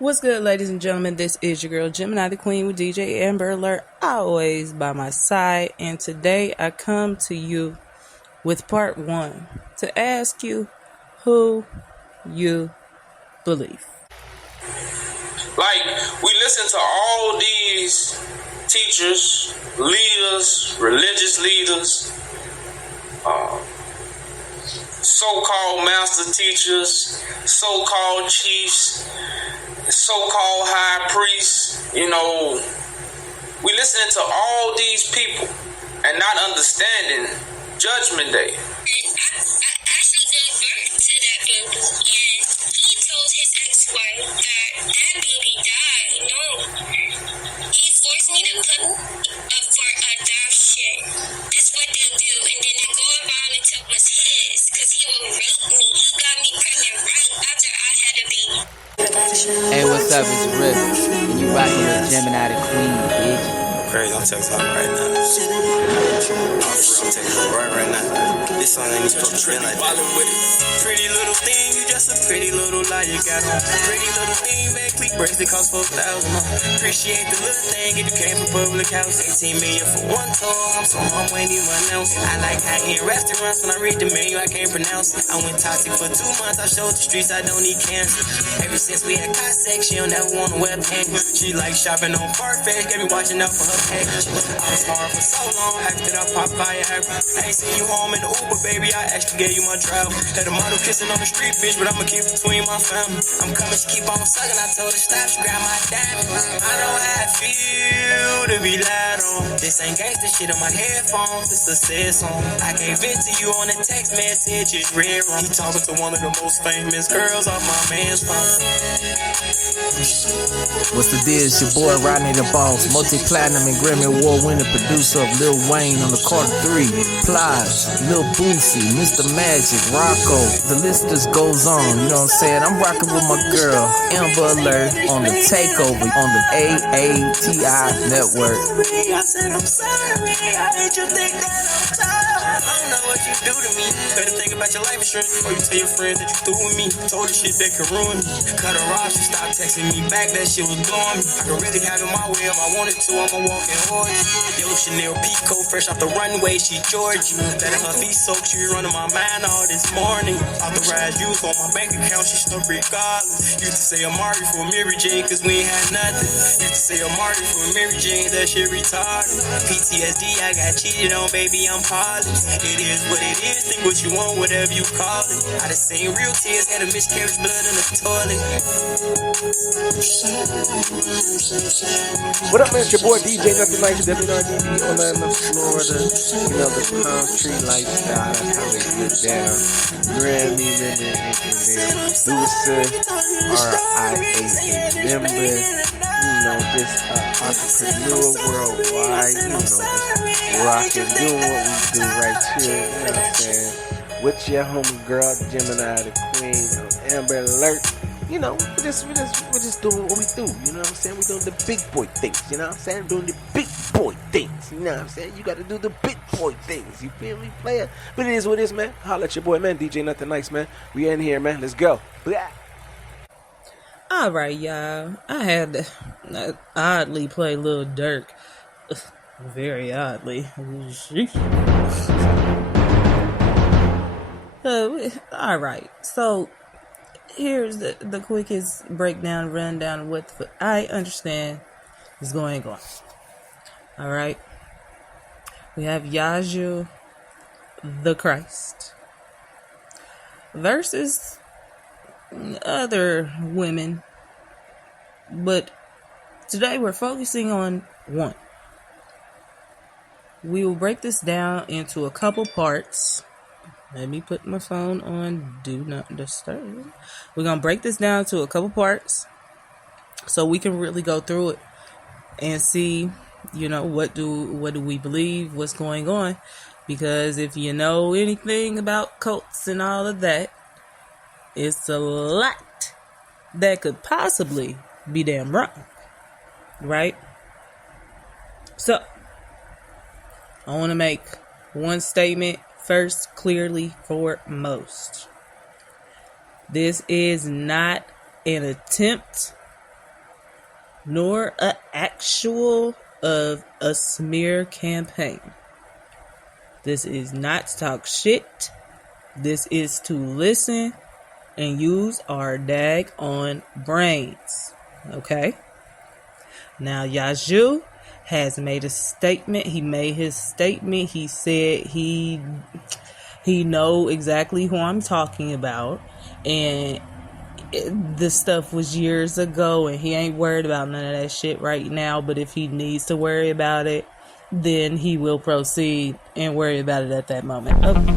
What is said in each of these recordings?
What's good, ladies and gentlemen? This is your girl Gemini the Queen with DJ Amber Alert, always by my side. And today I come to you with part 1 to ask you who you believe. Like, we listen to all these teachers, leaders, religious leaders, so-called master teachers, so-called chiefs, so-called high priests. We listening to all these people and not understanding Judgment Day. I actually gave birth to that baby, and he told his ex-wife that baby died. No, he forced me to put up for adoption. That's what they do, and then they go around and tell us his, because he will rape me. He got me pregnant right after I had a baby. Hey, what's up? It's Rip, and you rockin' with Gemini the Queen, bitch. Crazy, I'm texting her right now. I'm texting her right now. This song ain't supposed to spin like that. With it. Pretty little thing, you just a pretty little lie you got on. Pretty little thing, man, quick breaks, it costs 4,000. Appreciate the little thing if you came from public house. 18 million for one tour, I'm so home when you announce. I like high-end restaurants when I read the menu, I can't pronounce it. I went toxic for 2 months, I showed the streets I don't need cancer. Ever since we had car sex, she don't never want a webcam. She like shopping on Farfetch, got me watching out for her package. I was hard for so long, after I popped by your happy. I ain't seen you home in the Uber, baby, I actually gave you my drive. Had a model kissing on the street, bitch, but I'ma keep it between my family. I'm coming, she keep on sucking, I told her stop, she grab my diamond. I know how I feel to be lied on. This ain't gangsta shit on my headphones, it's a sad song. I can't vent to you on a text message, it's red wrong. He talking to one of the most famous girls off my man's phone. What's the deal? It's your boy Rodney the Boss, multi-platinum and Grammy Award winning producer of Lil Wayne on the Carter 3, Plies, Lil Boosie, Mr. Magic, Rocco. The list just goes on, you know what I'm saying? I'm rocking with my girl Amber Alert on the Takeover on the AATI network. I said I'm sorry, I hate you think that I'm tired. I don't know what you do to me. Better think about your life insurance before you tell your friends that you through with me. Told her shit that could ruin me. Cut her off, she stopped texting me back, that shit was blowing me. I could really have it my way if I wanted to, I'm a walking horse. Yo, Chanel Pico, fresh off the runway, she Georgie. Letting her feet soak, she be running my mind all this morning. Authorized use on my bank account, she stuck regardless. Used to say Amari for Mary Jane, cause we ain't had nothing. Used to say Amari for Mary Jane, that shit retarded. PTSD, I got cheated on, baby, I'm polished. It is what it is, think what you want, whatever you call it. I done seen real tears, had a miscarriage, blood in the toilet. What up, man? It's your boy DJ Nothing Like WRDB, Orlando, Florida. You know, the palm tree lifestyle, that's how we get down. Grammy winning engineer, producer, RIAA member, just entrepreneur worldwide, just rocking, doing what we do right here, you know what I'm saying? With your homie girl, Gemini the Queen, Amber Alert. We're just doing what we do, you know what I'm saying? We're doing the big boy things, you know what I'm saying? Doing the big boy things, you know what I'm saying? You got to do the big boy things, you feel me, player? But it is what it is, man. Holla at your boy, man, DJ Nothing Nice, man. We in here, man. Let's go. Blah. All right, y'all. I had to oddly play Lil Durk. Very oddly. All right, so here's the quickest breakdown, rundown of what I understand is going on. All right. We have Yahjew the Christ versus other women. But today we're focusing on one. We will break this down into a couple parts. Let me put my phone on Do Not Disturb. We're going to break this down to a couple parts so we can really go through it and see, what do we believe, what's going on. Because if you know anything about cults and all of that, it's a lot that could possibly be damn wrong. Right? So, I want to make one statement first, clearly foremost. This is not an attempt nor a actual of a smear campaign. This is not to talk shit. This is to listen and use our daggone brains. Okay? Now, Yahjew has made a statement. He made his statement. He said he know exactly who I'm talking about. And this stuff was years ago, and he ain't worried about none of that shit right now. But if he needs to worry about it, then he will proceed and worry about it at that moment. Okay.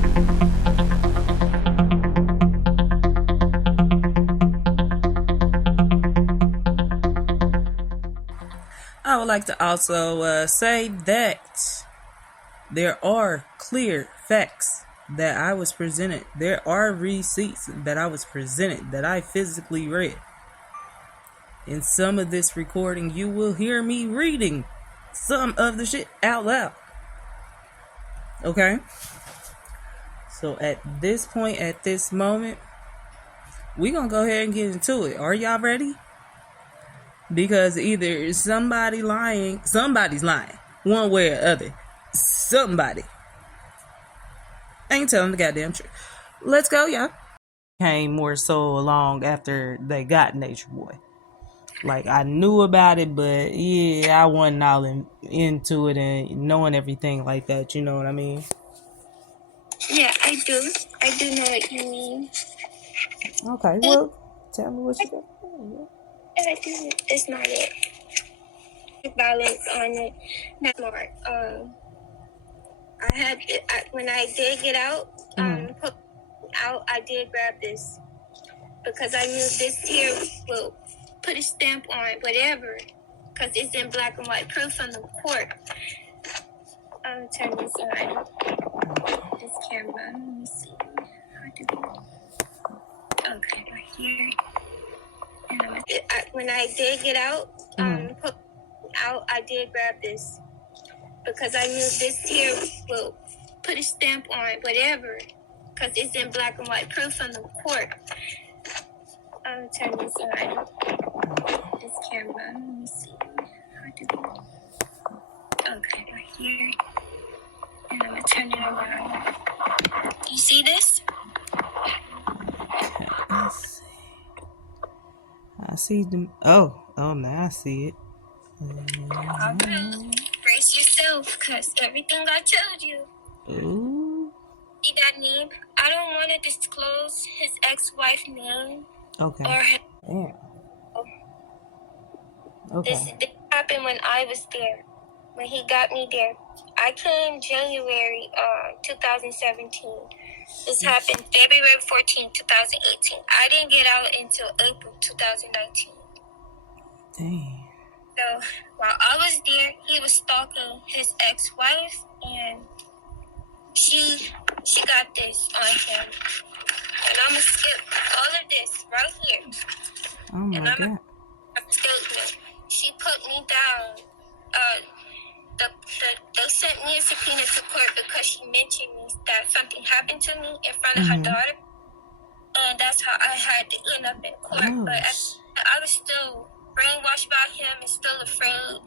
I would like to also say that there are clear facts that I was presented. There are receipts that I was presented that I physically read. In some of this recording, you will hear me reading some of the shit out loud. Okay? So at this point, at this moment, we're going to go ahead and get into it. Are y'all ready? Because either somebody's lying, one way or other. Somebody ain't telling the goddamn truth. Let's go, y'all. Came more so along after they got Nature Boy. Like, I knew about it, but yeah, I wasn't all into it and knowing everything like that. You know what I mean? Yeah, I do. I do know what you mean. Okay, well, tell me what you got. It's not it. Violence on it. Not more. When I did get out, I did grab this because I knew this here will put a stamp on whatever, because it's in black and white proof from the court. I'll turn this on. This camera. Let me see. Okay, right here. When I did get out, I did grab this because I knew this here will put a stamp on whatever, because it's in black and white proof from the court. I'll turn this on. This camera. Let me see. Okay, right here. And I'm gonna turn it around. You see this? I see them. Oh, now I see it. Alright. Brace yourself, because everything I told you. Ooh. See that name? I don't want to disclose his ex-wife's name. Okay. Or his... Yeah. Okay. This happened when I was there. When he got me there. I came January 2017. This happened February 14, 2018. I didn't get out until April 2019. Dang. So while I was there, he was stalking his ex-wife, and she got this on him. And I'm gonna skip all of this right here. Oh my God. Statement. She put me down. They sent me a subpoena to court because she mentioned me that something happened to me in front of her daughter, and that's how I had to end up in court. Oh. But I was still brainwashed by him and still afraid.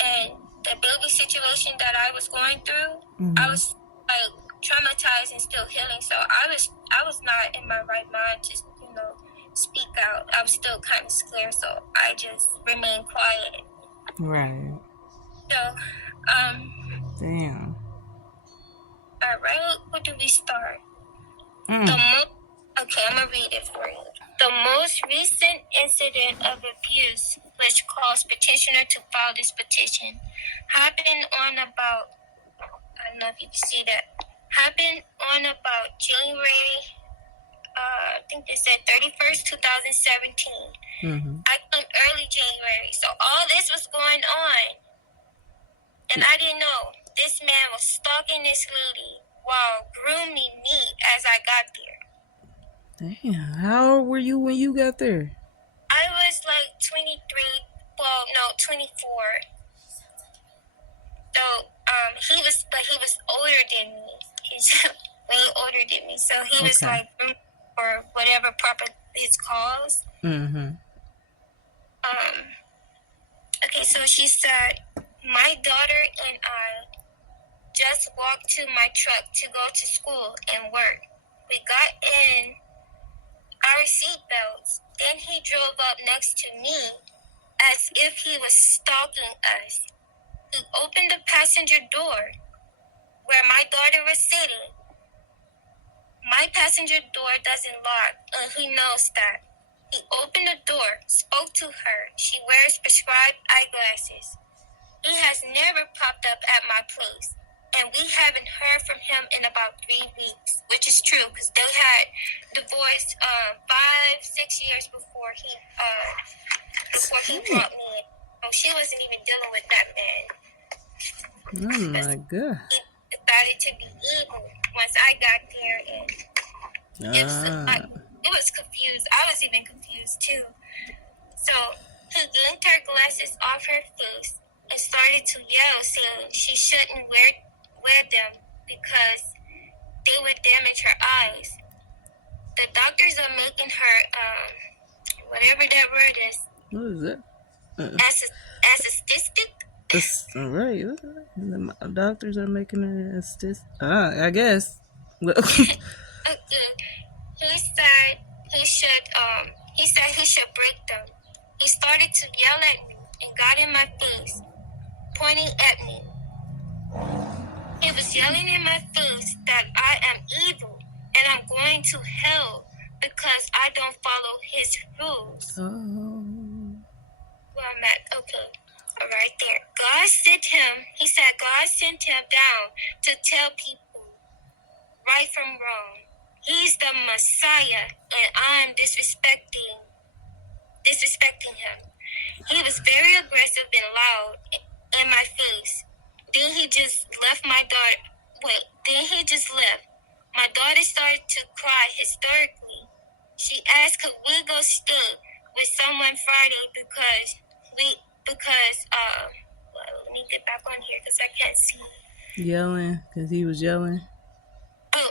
And the baby situation that I was going through, I was like traumatized and still healing. So I was not in my right mind to speak out. I was still kind of scared, so I just remained quiet. Right. So, damn. Alright, where do we start? Okay, I'm gonna read it for you. The most recent incident of abuse, which caused petitioner to file this petition, happened on about, I don't know if you can see that, happened on about January, I think they said 31st, 2017. I came early January, so all this was going on. And I didn't know this man was stalking this lady while grooming me as I got there. Damn, how old were you when you got there? I was like 23, 24. So, he was older than me. He's way older than me. So he was like, or whatever proper his calls. she said, my daughter and I just walked to my truck to go to school and work. We got in our seatbelts. Then he drove up next to me as if he was stalking us. He opened the passenger door where my daughter was sitting. My passenger door doesn't lock, and he knows that. He opened the door, spoke to her. She wears prescribed eyeglasses. He has never popped up at my place, and we haven't heard from him in about 3 weeks, which is true because they had divorced 5-6 years before he brought me in. So she wasn't even dealing with that man. Oh my God. He decided to be evil once I got there, and it was confused. I was even confused too. So he yanked her glasses off her face and started to yell, saying she shouldn't wear them because they would damage her eyes. The doctors are making her whatever that word is. What is that? Assististic. All right. The doctors are making her assist. I guess. Okay. He said he should break them. He started to yell at me and got in my face, pointing at me. He was yelling in my face that I am evil and I'm going to hell because I don't follow his rules. Oh. Well, I'm at, okay. Right there. God sent him. He said God sent him down to tell people right from wrong. He's the Messiah, and I'm disrespecting him. He was very aggressive and loud in my face. Then he just left my daughter. Then he just left. My daughter started to cry hysterically. She asked, could we go stay with someone Friday because let me get back on here because I can't see. Yelling, because he was yelling. Oh.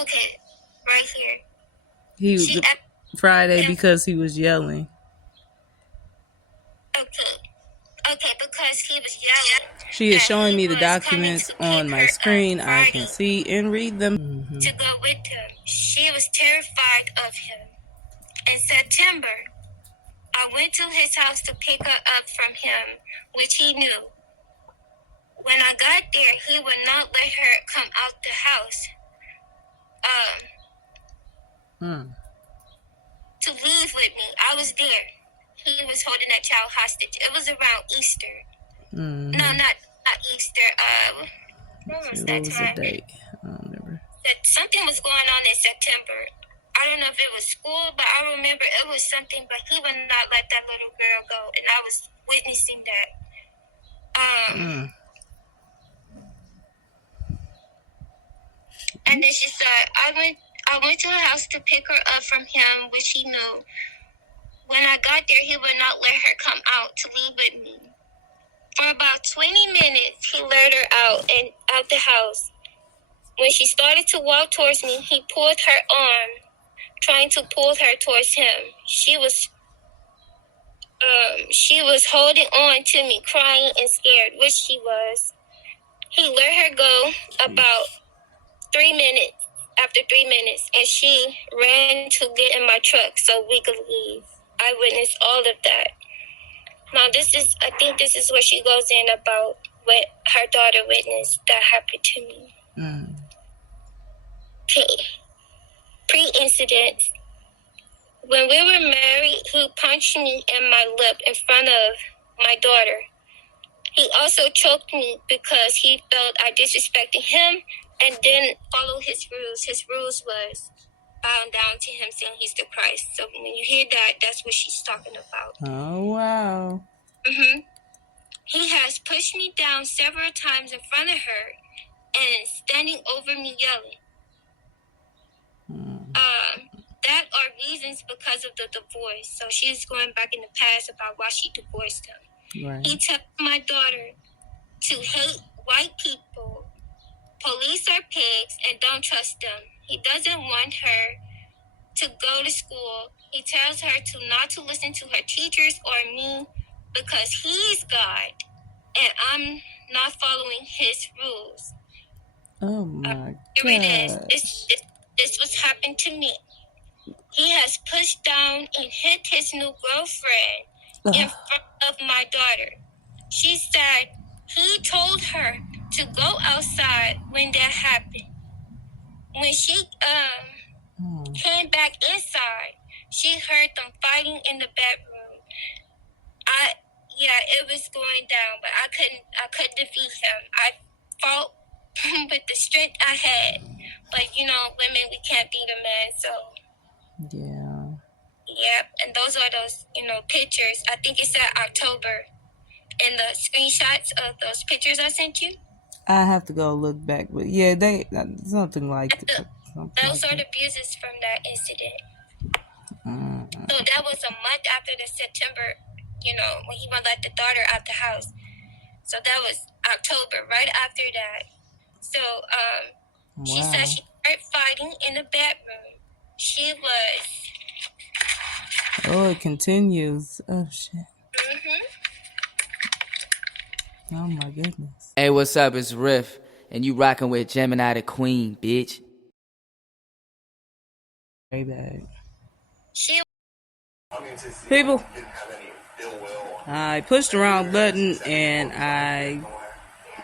Okay, right here. He was Friday because he was yelling. Okay, because he was yelling. She is showing me the documents on my screen. I can see and read them. To go with him. She was terrified of him. In September, I went to his house to pick her up from him, which he knew. When I got there, he would not let her come out the house. To leave with me. I was there. He was holding that child hostage. It was around Easter. No, not Easter. What was that time? The date? I don't remember. Something was going on in September. I don't know if it was school, but I remember it was something, but he would not let that little girl go, and I was witnessing that. And then she said, I went to her house to pick her up from him, which he knew. When I got there, he would not let her come out to leave with me. For about 20 minutes, he lured her out the house. When she started to walk towards me, he pulled her arm, trying to pull her towards him. She was holding on to me, crying and scared, which she was. He let her go about 3 minutes. After 3 minutes, and she ran to get in my truck so we could leave. I witnessed all of that. Now, I think this is where she goes in about what her daughter witnessed that happened to me. Okay. Pre-incident. When we were married, he punched me in my lip in front of my daughter. He also choked me because he felt I disrespected him and didn't follow his rules. His rules was bowing down to him, saying he's the Christ. So when you hear that, that's what she's talking about. Oh, wow. He has pushed me down several times in front of her and standing over me yelling. That are reasons because of the divorce. So she's going back in the past about why she divorced him. Right. He told my daughter to hate white people. Police are pigs and don't trust them. He doesn't want her to go to school. He tells her not to listen to her teachers or me because he's God and I'm not following his rules. Oh my Here it is. gosh. This was happened to me. He has pushed down and hit his new girlfriend in front of my daughter. She said he told her to go outside when that happened. When she came back inside, she heard them fighting in the bedroom. It was going down, but I couldn't defeat him. I fought with the strength I had. But women, we can't beat a man, so Yeah. yep. And those are those, pictures. I think it said October. And the screenshots of those pictures I sent you. I have to go look back, but yeah, something like that. Those are the abuses from that incident. So that was a month after the September, when he won't let the daughter out the house. So that was October, right after that. So she said she heard fighting in the bedroom. She was. Oh, it continues. Oh shit. Oh my goodness. Hey, what's up? It's Riff, and you rocking with Gemini the Queen, bitch. Way back. She. People, I pushed the wrong button and I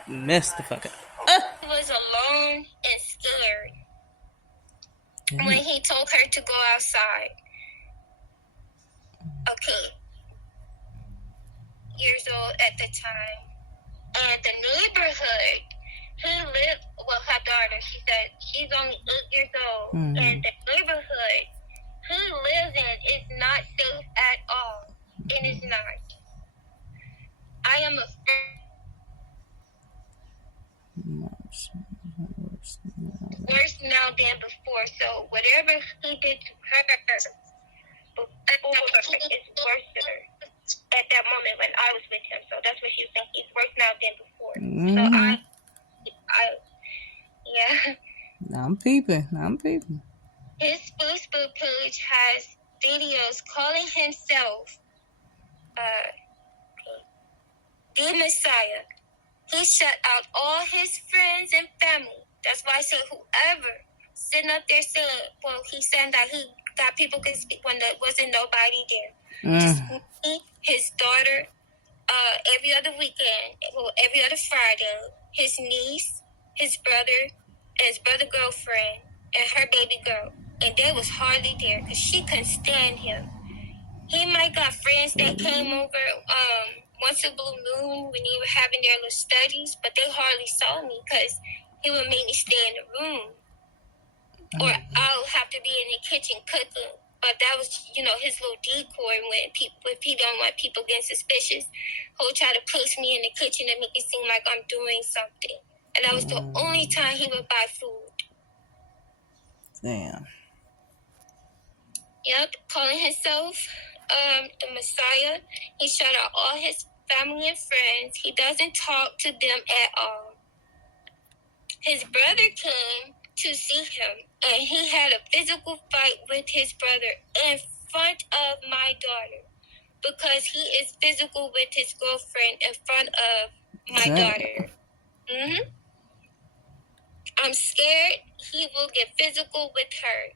messed the fuck up. Was alone and scared when he told her to go outside. Okay. Years old at the time. And the neighborhood, her daughter, she said she's only 8 years old. And the neighborhood he lives in is not safe at all. It is not. I am afraid. Worse now than before. So whatever he did to her, it's worse at that moment when I was with him. So that's what she was saying. He's worse now than before. So I'm peeping. His Facebook page has videos calling himself the Messiah. He shut out all his friends and family. That's why I say whoever sitting up there saying, well, he's saying that he got people could speak when there wasn't nobody there. Just me, his daughter, every other weekend, every other Friday, his niece, his brother girlfriend, and her baby girl. And they was hardly there because she couldn't stand him. He might got friends that came over once a blue moon when they were having their little studies, but they hardly saw me because he would make me stay in the room. Or I'll have to be in the kitchen cooking. But that was, his little decoy if he don't want people getting suspicious, he'll try to push me in the kitchen and make it seem like I'm doing something. And that was the only time he would buy food. Damn. Yep, calling himself the Messiah. He shut out all his family and friends. He doesn't talk to them at all. His brother came to see him, and he had a physical fight with his brother in front of my daughter because he is physical with his girlfriend in front of my daughter. I'm scared he will get physical with her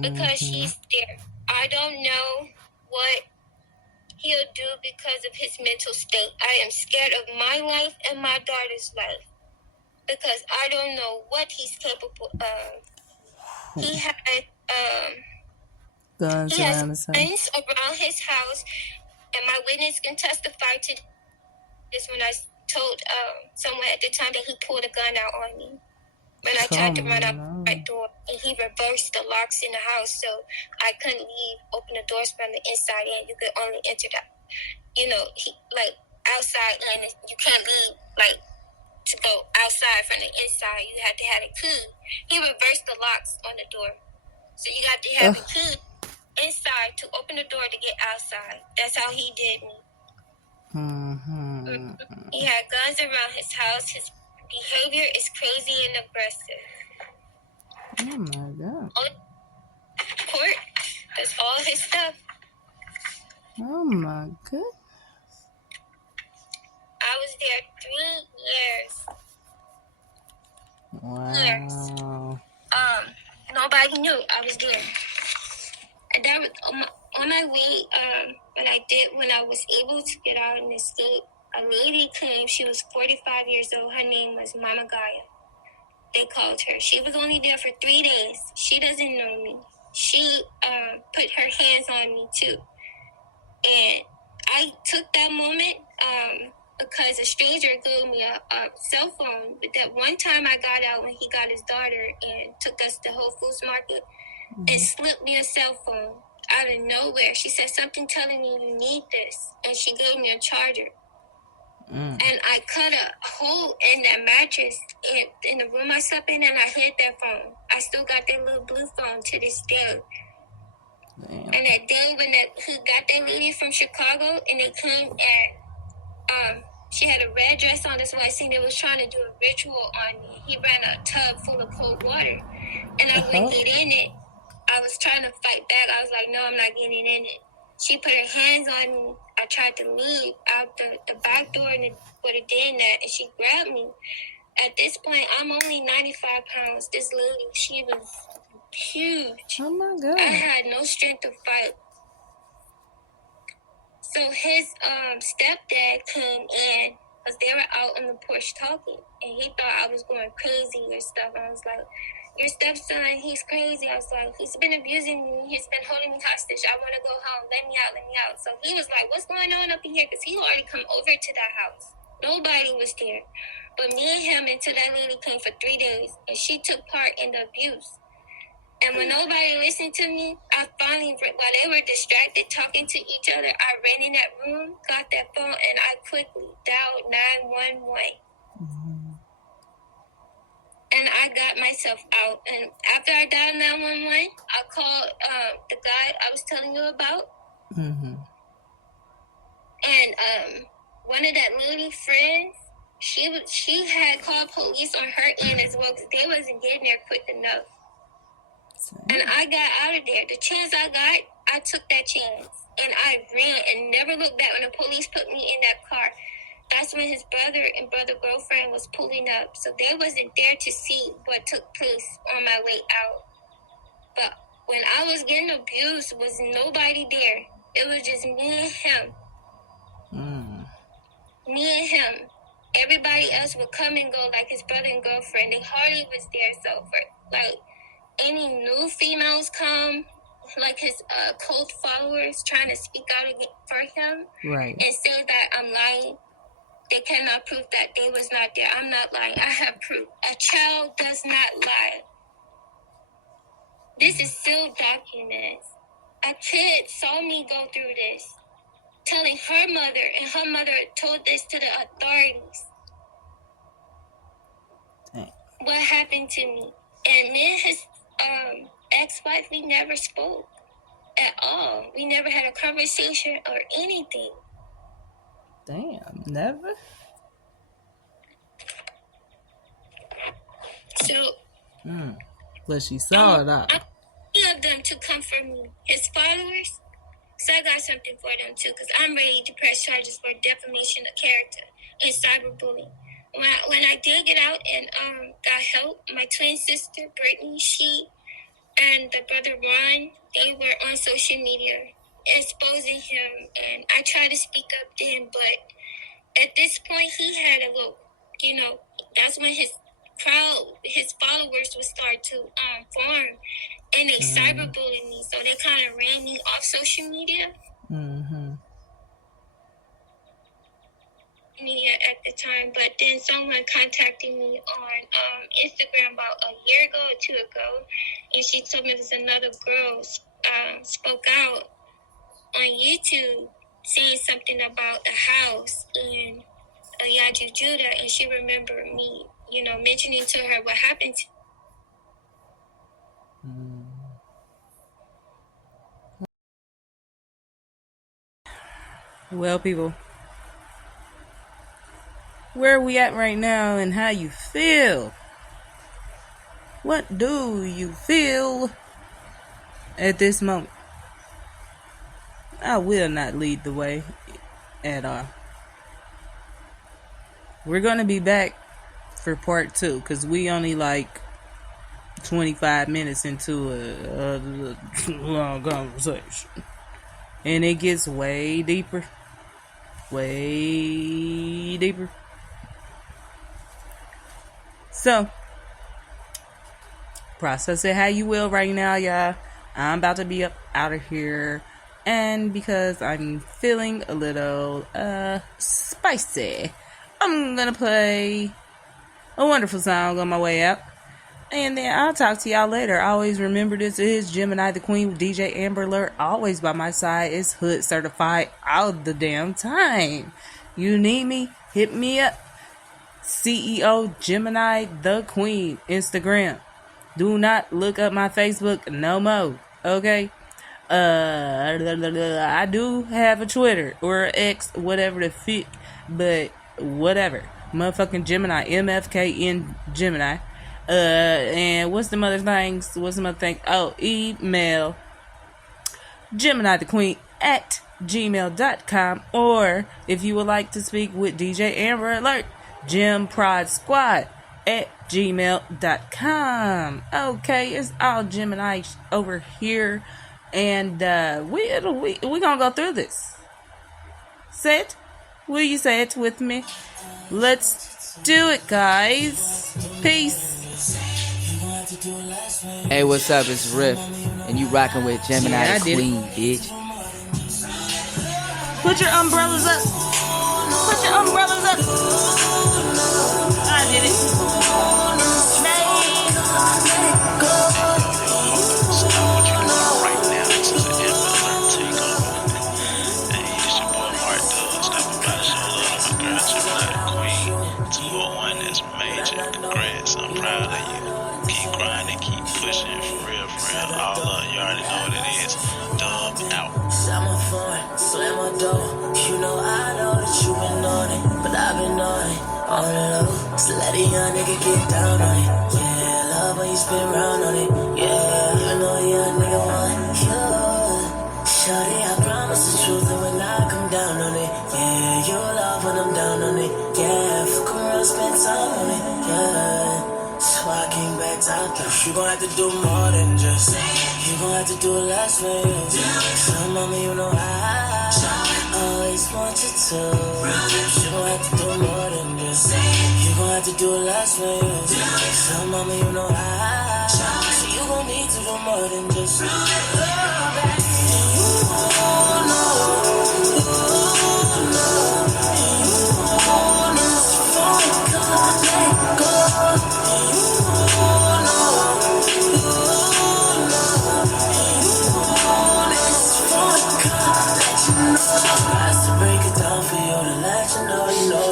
because she's there. I don't know what he'll do because of his mental state. I am scared of my life and my daughter's life because I don't know what he's capable of. He had guns he has around his house. guns around his house, and my witness can testify to this when I told someone at the time that he pulled a gun out on me when I tried to run out my door, and he reversed the locks in the house, so I couldn't open the doors from the inside in. You could only enter the, he outside in. You can't leave to go outside from the inside. You have to have a key. He reversed the locks on the door, so you got to have a key inside to open the door to get outside. That's how he did me. He had guns around his house. His behavior is crazy and aggressive. Oh my God. court. That's all his stuff. Oh my goodness. I was there 3 years. Wow. Nobody knew I was there. And that was on my way. When I was able to get out and escape, a lady claimed she was 45 years old. Her name was Mama Gaia. They called her. She was only there for 3 days. She doesn't know me. She put her hands on me too. And I took that moment because a stranger gave me a cell phone. But that one time I got out when he got his daughter and took us to Whole Foods Market and slipped me a cell phone out of nowhere. She said something telling me you need this. And she gave me a charger. And I cut a hole in that mattress in the room I slept in, and I hid that phone. I still got that little blue phone to this day. Damn. And that day when he got that lady from Chicago, and they came and she had a red dress on. That's why I seen they was trying to do a ritual on me. He ran a tub full of cold water, and I wouldn't get in it. I was trying to fight back. I was like, no, I'm not getting in it. She put her hands on me. I tried to leave out the back door and would have done that, and she grabbed me. At this point, I'm only 95 pounds. This lady, she was huge. Oh my God. I had no strength to fight. So his stepdad came in because they were out on the porch talking, and he thought I was going crazy or stuff. I was like, your stepson, he's crazy. I was like, he's been abusing me. He's been holding me hostage. I want to go home. Let me out, let me out. So he was like, what's going on up in here? Because he already come over to that house. Nobody was there. But me and him until that lady came for 3 days, and she took part in the abuse. And when nobody listened to me, I finally, while they were distracted talking to each other, I ran in that room, got that phone, and I quickly dialed 911. And I got myself out. And after I dialed 911, I called the guy I was telling you about. And one of that lady friends, she had called police on her end as well because they wasn't getting there quick enough. And I got out of there. The chance I got, I took that chance. And I ran and never looked back. When the police put me in that car, that's when his brother and brother-girlfriend was pulling up. So they wasn't there to see what took place on my way out. But when I was getting abused, was nobody there. It was just me and him. Me and him. Everybody else would come and go like his brother and girlfriend. They hardly was there. So for like any new females come, like his cult followers trying to speak out for him, right, and say that I'm lying. They cannot prove that they was not there. I'm not lying. I have proof. A child does not lie. This is still documented. A kid saw me go through this, telling her mother, and her mother told this to the authorities. Dang. What happened to me? And me and his ex-wife, we never spoke at all. We never had a conversation or anything. Damn, never? So, But she saw it out. I love them to come for me. His followers, so I got something for them too, because I'm ready to press charges for defamation of character and cyberbullying. When I did get out and got help, my twin sister, Brittany, she and the brother Ron, they were on social media exposing him, and I tried to speak up then, but at this point, he had a little, that's when his crowd, his followers would start to form, and they cyberbullied me, so they kind of ran me off social media. At the time, but then someone contacted me on Instagram about a year ago or 2 ago, and she told me it was another girl spoke out on YouTube saying something about the house and Yahjew Judah, and she remembered me, mentioning to her what happened to Well, people, where are we at right now and how you feel? What do you feel? at this moment. I will not lead the way at all. We're going to be back for part 2 because we only like 25 minutes into a long conversation. And it gets way deeper. Way deeper. So, process it how you will right now, y'all. I'm about to be up out of here. And because I'm feeling a little spicy, I'm gonna play a wonderful song on my way out. And then I'll talk to y'all later. Always remember, this is Gemini the Queen with DJ Amber Alert. Always by my side. It's hood certified all the damn time. You need me? Hit me up. CEO Gemini the Queen. Instagram. Do not look up my Facebook no more. Okay? I do have a Twitter or X, whatever the fit, but whatever. Motherfucking Gemini. MFKN Gemini. And what's the mother things? Oh, email Gemini the Queen at gmail.com. Or if you would like to speak with DJ Amber Alert, GemProdSquad at gmail.com. Okay, it's all Gemini over here. And we gonna go through this. Say it. Will you say it with me? Let's do it, guys. Peace. Hey, what's up? It's Riff, and you rocking with Gemini the Queen, bitch. Put your umbrellas up. Put your umbrellas up. I did it. Congrats, I'm proud of you. Keep grinding, keep pushing, for real. All up, you already know what it is. Dub out. Slam my phone, slam my door. You know I know that you been on it, but I've been on it on the low. So let a young nigga get down on it. Yeah, love when you spin round on it. Yeah, even though a young nigga want you. Shawty, I promise the truth, and when I come down on it, yeah, you'll love when I'm down on it. Yeah, fuck around, spend time on it. Yeah. So I came back top down. You gon' have to do more than just. You gon' have to do it last way. So mama, you know I always want you to. You gon' have to do more than just. You gon' have to do it last way. So mama, you know I. So you gon' need to do more than just.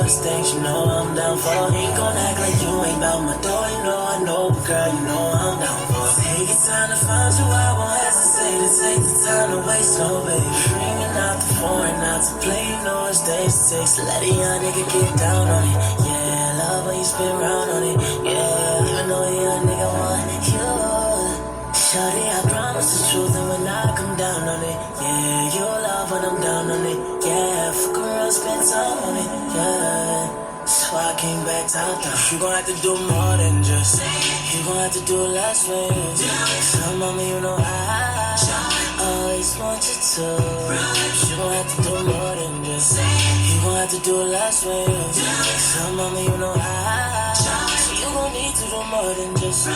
Things you know I'm down for. Ain't gon' act like you ain't bout my door. You know I know, but girl, you know I'm down for. Take your time to find you. I won't hesitate to take the time to waste, no baby. Ringing out the phone, not to play. You know it's days to take. So let a young nigga get down on it. Yeah, love when you spin round on it. Yeah, even though a young nigga want you. Shawty, I promise the truth, and when I come down on it, yeah, you'll love when I'm down on it. Yeah, fuck around, spend time on it. Yeah, so I came back top down. You gon' have to do more than just. You gon' have to do it last way. So mama, you know I always want you to. You gon' have to do more than just. You gon' have to do it last way. So mama, you know I. So you gon' need to do more than just.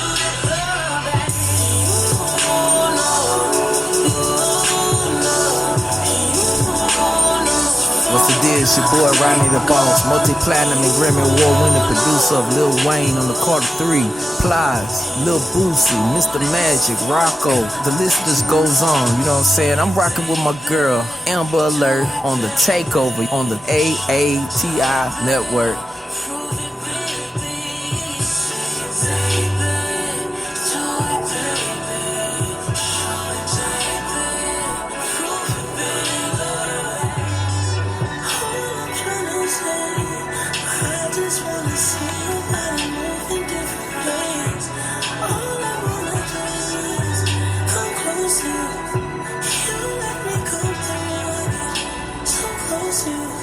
What's the deal? It's your boy Rodney the Boss, multi-platinum and Grammy Award-winning producer of Lil Wayne on the Carter 3, Plies, Lil Boosie, Mr. Magic, Rocco. The list just goes on. You know what I'm saying? I'm rocking with my girl Amber Alert on the Takeover on the AATI network. All I wanna do is come close to you. to